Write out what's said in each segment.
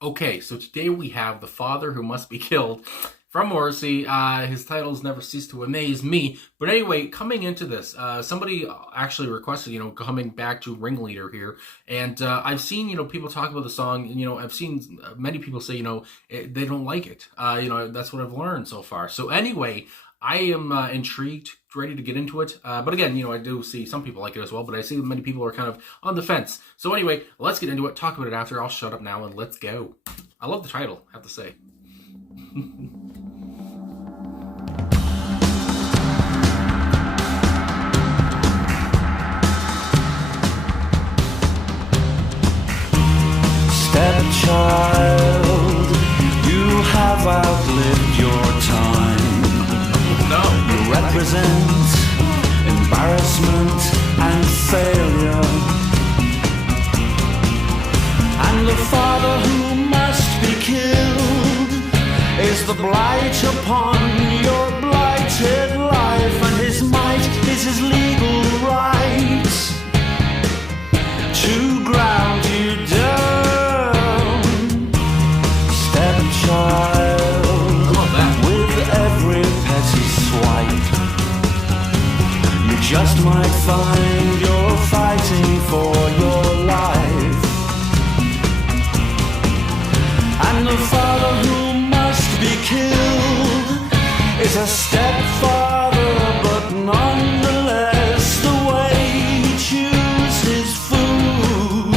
Okay, so today we have The Father Who Must Be Killed from Morrissey. His titles never cease to amaze me. But anyway, coming into this, somebody actually requested, coming back to Ringleader here. And I've seen, people talk about the song. And, I've seen many people say, they don't like it. That's what I've learned so far. So anyway, I am intrigued, ready to get into it. But again, I do see some people like it as well, but I see many people are kind of on the fence. So anyway, let's get into it, talk about it after. I'll shut up now and let's go. I love the title, I have to say. Stepchild, you have outlived your time. No. You represent embarrassment and failure. And the father who must be killed is the blight upon your blighted life. And his might is his legal right to ground you down. Stepchild, with every petty swipe, you just might find you're fighting for your life. And the father who must be killed is a stepfather, but nonetheless the way he chews his food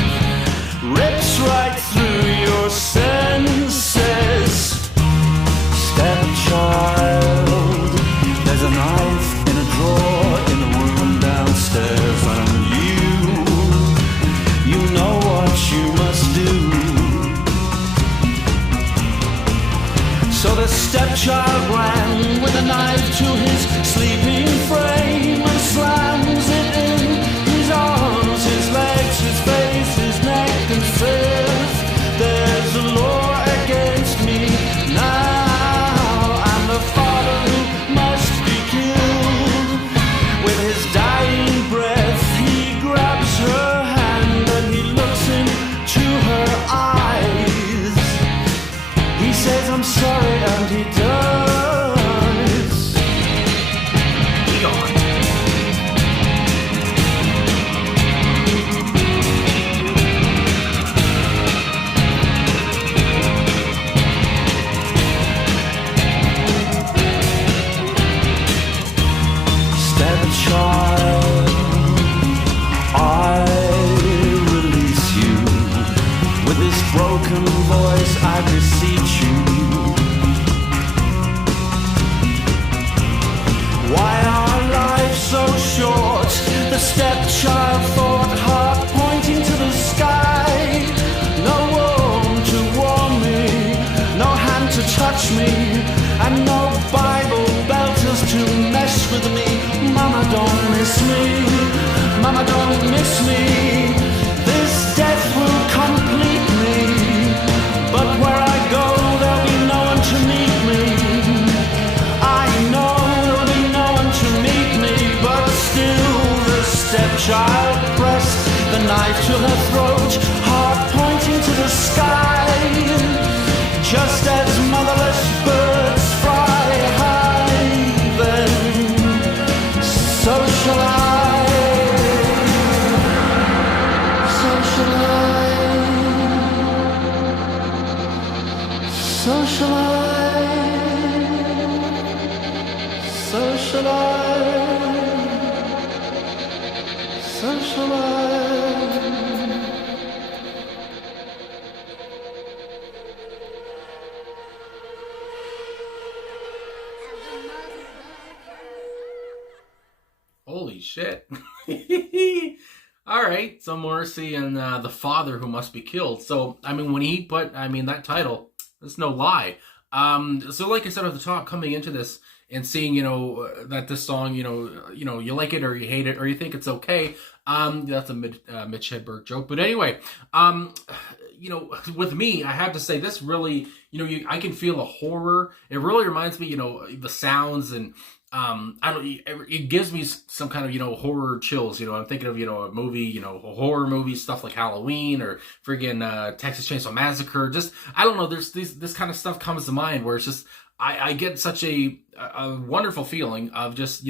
rips right through your senses. Stepchild, there's a knife in a drawer in the room downstairs, and you know what you must do. So the stepchild ran with a knife to his sleeping frame and slams it in his arms, his legs, his face, his neck, and says, there's a law against me now. I'm the father who must be killed. With his dying breath he grabs her hand and he looks into her eyes. He says, I'm sorry, and he does. Eon. Stepchild, I release you. With this broken voice I beseech you. Why are lives so short? The stepchild thought, heart pointing to the sky. No one to warm me, no hand to touch me, and no Bible belters to mess with me. Mama, don't miss me. Mama, don't miss me. This death will complete me, but where I go there'll be no one to meet me. I know there'll be no one to meet me, but still the stepchild pressed the knife to her throat, heart pointing to the sky. Just as motherless birds fly high, then so shall I. So shall I. So shall I. So shall I. So shall I. Holy shit. All right, so Morrissey and The Father Who Must Be Killed. So, when he put, that title, it's no lie. So like I said at the top, coming into this and seeing, that this song, you like it or you hate it or you think it's okay. That's a Mitch Hedberg joke. But anyway, with me, I have to say this really, I can feel the horror. It really reminds me, the sounds and I don't. It gives me some kind of horror chills. I'm thinking of a movie, a horror movie, stuff like Halloween or friggin' Texas Chainsaw Massacre. Just I don't know. There's this kind of stuff comes to mind where it's just I get such a wonderful feeling of just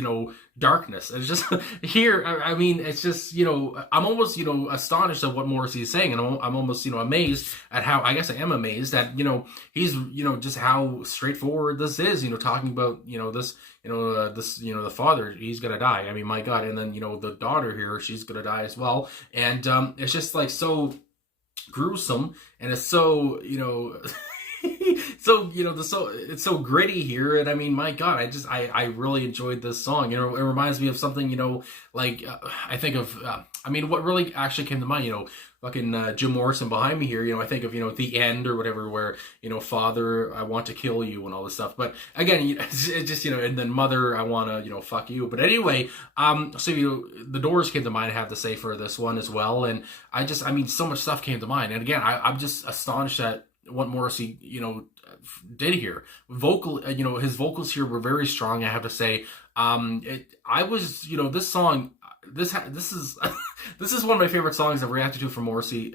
darkness. It's just here. I mean, it's just I'm almost astonished at what Morrissey is saying, and I'm almost amazed at how I guess I am amazed at he's just how straightforward this is. Talking about this the father, he's gonna die. I mean, my God, and then the daughter here, she's gonna die as well, and it's just like so gruesome, and it's so so it's so gritty here, and I mean, my God, I really enjoyed this song. It reminds me of something like I think of I mean, what really actually came to mind, fucking Jim Morrison behind me here. I think of The End or whatever, where Father, I want to kill you and all this stuff. But again, it's just and then Mother, I want to fuck you. But anyway, so The Doors came to mind, I have to say, for this one as well. And I mean, so much stuff came to mind. And again, I'm just astonished at what Morrissey did here. His vocals here were very strong, I have to say. I was this song, this is this is one of my favorite songs I've reacted to from Morrissey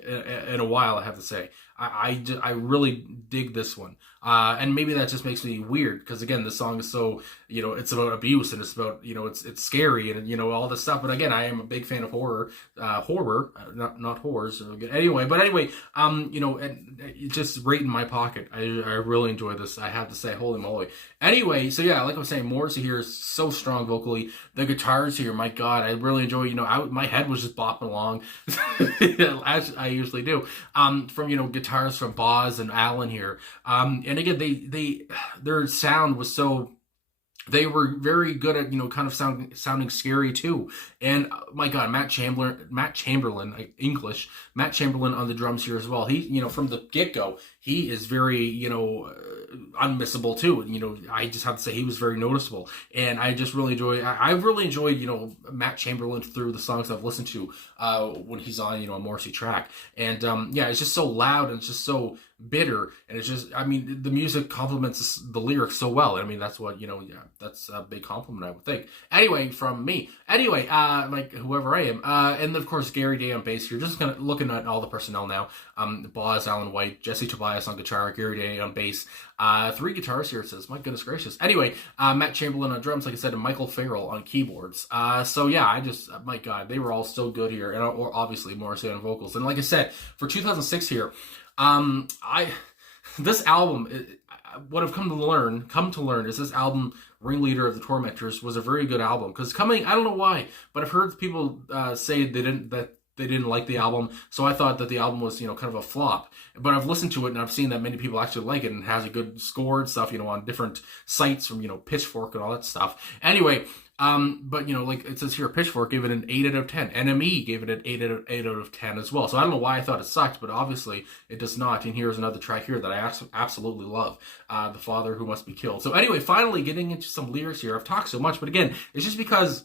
in a while, I have to say. I really dig this one, and maybe that just makes me weird because again, this song is so it's about abuse, and it's about it's scary, and all this stuff. But again, I am a big fan of horror, not horrors. Anyway, and it's just right in my pocket. I really enjoy this, I have to say. Holy moly! Anyway, so yeah, like I was saying, Morrissey here is so strong vocally. The guitars here, my God, I really enjoy. My head was just bopping along as I usually do. From guitars from Boz and Alan here, and again, their sound was so. They were very good at kind of sounding scary too. And my God, Matt Chamberlain on the drums here as well. He from the get go, he is very unmissable too. I just have to say he was very noticeable, and I just really enjoy. I've really enjoyed Matt Chamberlain through the songs I've listened to when he's on a Morrissey track, and yeah, it's just so loud and it's just so bitter, and it's just, I mean, the music complements the lyrics so well. I mean, that's what that's a big compliment, I would think. Anyway, from me. Anyway, like whoever I am, and of course Gary Day on bass here. Just looking at all the personnel now. Boz, Alan White, Jesse Tobias on guitar, Gary Day on bass. 3 guitars here, it says. My goodness gracious. Anyway, Matt Chamberlain on drums, like I said, and Michael Farrell on keyboards. So yeah, my God, they were all so good here, and obviously Morrissey on vocals. And like I said, for 2006 here, this album, what I've come to learn is this album, Ringleader of the Tormentors, was a very good album. Because I don't know why, but I've heard people say they didn't like the album, so I thought that the album was, kind of a flop. But I've listened to it, and I've seen that many people actually like it, and it has a good score and stuff, on different sites from, Pitchfork and all that stuff. Anyway, but, like it says here, Pitchfork gave it an 8 out of 10. NME gave it an 8 out of 10 as well. So I don't know why I thought it sucked, but obviously it does not. And here's another track here that I absolutely love. The Father Who Must Be Killed. So anyway, finally getting into some lyrics here. I've talked so much, but again, it's just because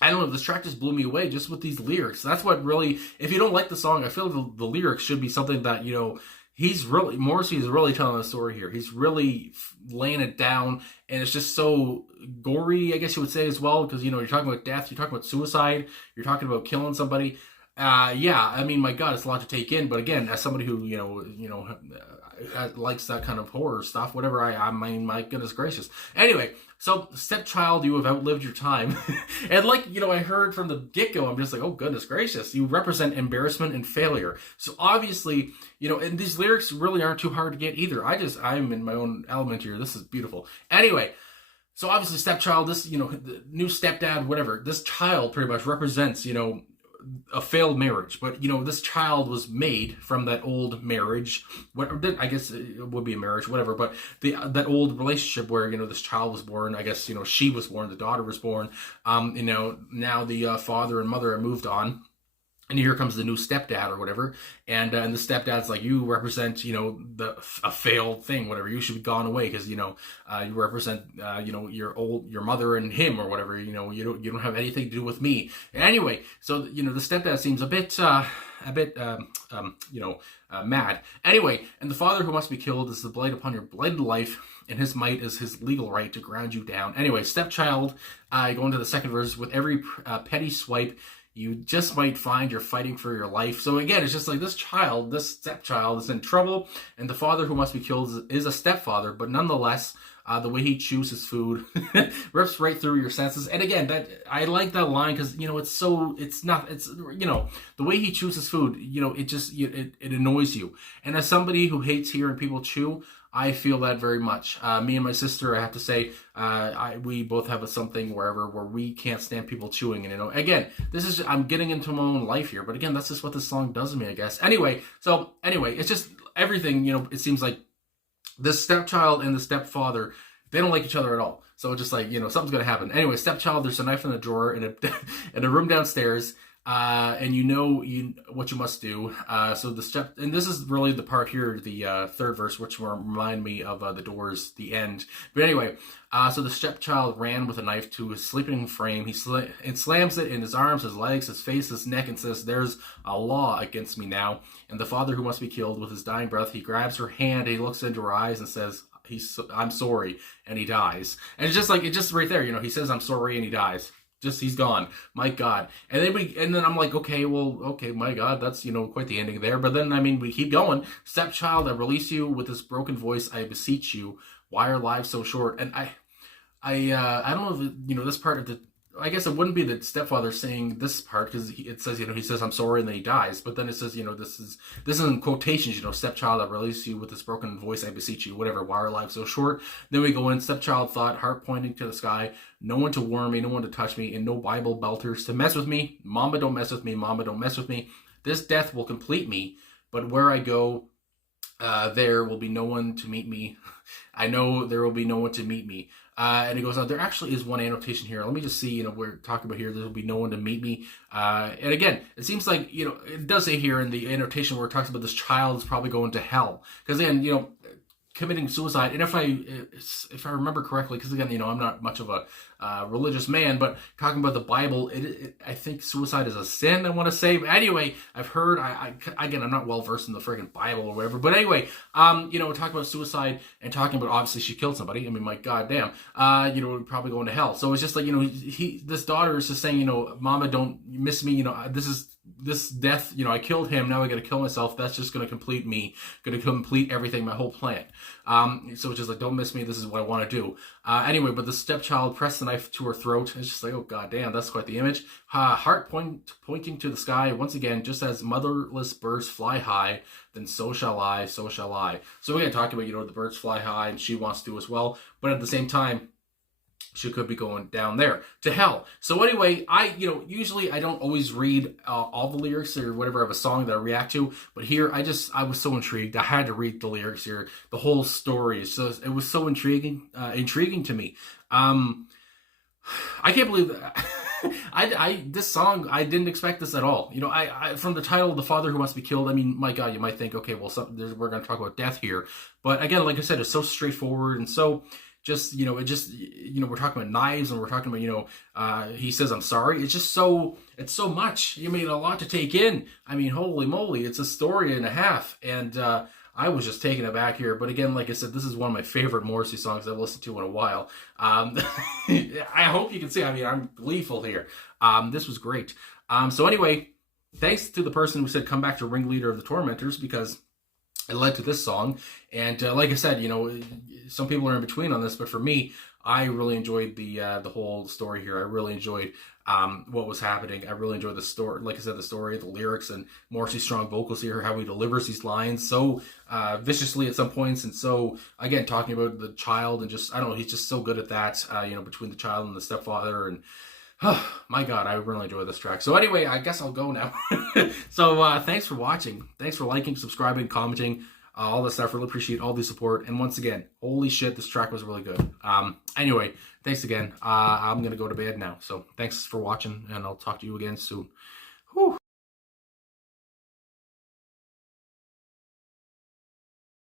I don't know, this track just blew me away just with these lyrics. That's what really, if you don't like the song, I feel like the lyrics should be something that, Morrissey is really telling the story here. He's really laying it down, and it's just so gory, I guess you would say as well, because, you're talking about death, you're talking about suicide, you're talking about killing somebody. Yeah, I mean, my God, it's a lot to take in, but again, as somebody who, likes that kind of horror stuff, whatever, I mean, my goodness gracious. Anyway, so, Stepchild, you have outlived your time. And like, I heard from the get-go, I'm just like, oh, goodness gracious. You represent embarrassment and failure. So, obviously, and these lyrics really aren't too hard to get either. I'm in my own element here. This is beautiful. Anyway, so obviously, Stepchild, this, the new stepdad, whatever, this child pretty much represents, a failed marriage, but this child was made from that old marriage. I guess it would be a marriage, whatever. But that old relationship where this child was born. I guess she was born, the daughter was born. Now the father and mother have moved on. and here comes the new stepdad or whatever, and the stepdad's like, you represent, a failed thing, whatever. You should be gone away because you represent, your mother and him or whatever. You don't have anything to do with me. Anyway, so the stepdad seems a bit mad. Anyway, and the father who must be killed is the blight upon your blighted life, and his might is his legal right to ground you down. Anyway, stepchild, go into the second verse. With every petty swipe, you just might find you're fighting for your life. So again, it's just like this stepchild is in trouble, and the father who must be killed is a stepfather, but nonetheless, the way he chews his food rips right through your senses. And again, that I like that line because the way he chews his food, it annoys you. And as somebody who hates hearing people chew, I feel that very much. Me and my sister, I have to say, we both have something where we can't stand people chewing. And again, I'm getting into my own life here, but again, that's just what this song does to me, I guess. Anyway, it's just everything. It seems like this stepchild and the stepfather, they don't like each other at all. So it's just like something's gonna happen. Anyway, stepchild, there's a knife in the drawer in a room downstairs. And what you must do. So and this is really the part here, the third verse, which will remind me of the Doors, the end. But anyway, so the stepchild ran with a knife to his sleeping frame. He slams it in his arms, his legs, his face, his neck, and says, "There's a law against me now." And the father who must be killed, with his dying breath, he grabs her hand, he looks into her eyes and says, "I'm sorry," and he dies. And it's just right there, he says, "I'm sorry," and he dies. He's gone. My God. And then I'm like, okay, my God, that's, quite the ending there. But then, we keep going. Stepchild, I release you with this broken voice. I beseech you. Why are lives so short? And I don't know if, this part of I guess it wouldn't be the stepfather saying this part, because it says, he says, "I'm sorry," and then he dies. But then it says, this is in quotations, "Stepchild, I release you with this broken voice, I beseech you," whatever, "why are lives so short?" Then we go in, stepchild thought, heart pointing to the sky, "No one to warm me, no one to touch me, and no Bible belters to mess with me. Mama, don't mess with me, mama, don't mess with me. This death will complete me, but where I go, there will be no one to meet me. I know there will be no one to meet me." And he goes on, there actually is one annotation here. Let me just see, we're talking about here, there will be no one to meet me. And again, it seems like, it does say here in the annotation where it talks about this child is probably going to hell. Because again, committing suicide, and if I remember correctly, because again, I'm not much of a religious man, but talking about the Bible, I think suicide is a sin, I want to say. But anyway, I've heard, again, I'm not well versed in the friggin' Bible or whatever, but anyway, we're talking about suicide and talking about, obviously she killed somebody. My goddamn, probably going to hell. So it's just like, this daughter is just saying, "Mama, don't miss me. This death, I killed him, now I gotta kill myself. That's just gonna complete me, gonna complete everything, my whole plan." So it's just like, "Don't miss me, this is what I want to do." Anyway, but the stepchild pressed the knife to her throat. It's just like, oh goddamn, that's quite the image. Heart pointing to the sky, once again, just as motherless birds fly high, then so shall I, so shall I. So we're gonna talk about, the birds fly high, and she wants to as well, but at the same time, she could be going down there to hell. So anyway, usually I don't always read all the lyrics or whatever of a song that I react to, but here I was so intrigued. I had to read the lyrics here, the whole story. So it was so intriguing to me. I can't believe that. This song, I didn't expect this at all. I from the title, "The Father Who Must Be Killed," my God, you might think, okay, well, we're going to talk about death here. But again, like I said, it's so straightforward and so we're talking about knives, and we're talking about, he says, "I'm sorry." It's just it's so much. A lot to take in. Holy moly, it's a story and a half. And, I was just taken aback here. But again, like I said, this is one of my favorite Morrissey songs I've listened to in a while. I hope you can see, I'm gleeful here. This was great. So anyway, thanks to the person who said, "Come back to Ringleader of the Tormentors," because it led to this song. And like I said, some people are in between on this, but for me, I really enjoyed the whole story here. I really enjoyed what was happening. I really enjoyed the story. Like I said, the story, the lyrics, and Morrissey's strong vocals here, how he delivers these lines so viciously at some points. And so, again, talking about the child and just, I don't know, he's just so good at that, between the child and the stepfather. And oh, my God, I really enjoyed this track. So anyway, I guess I'll go now. So thanks for watching. Thanks for liking, subscribing, commenting, all this stuff. Really appreciate all the support. And once again, holy shit, this track was really good. Anyway, thanks again. I'm going to go to bed now. So thanks for watching, and I'll talk to you again soon. Whew.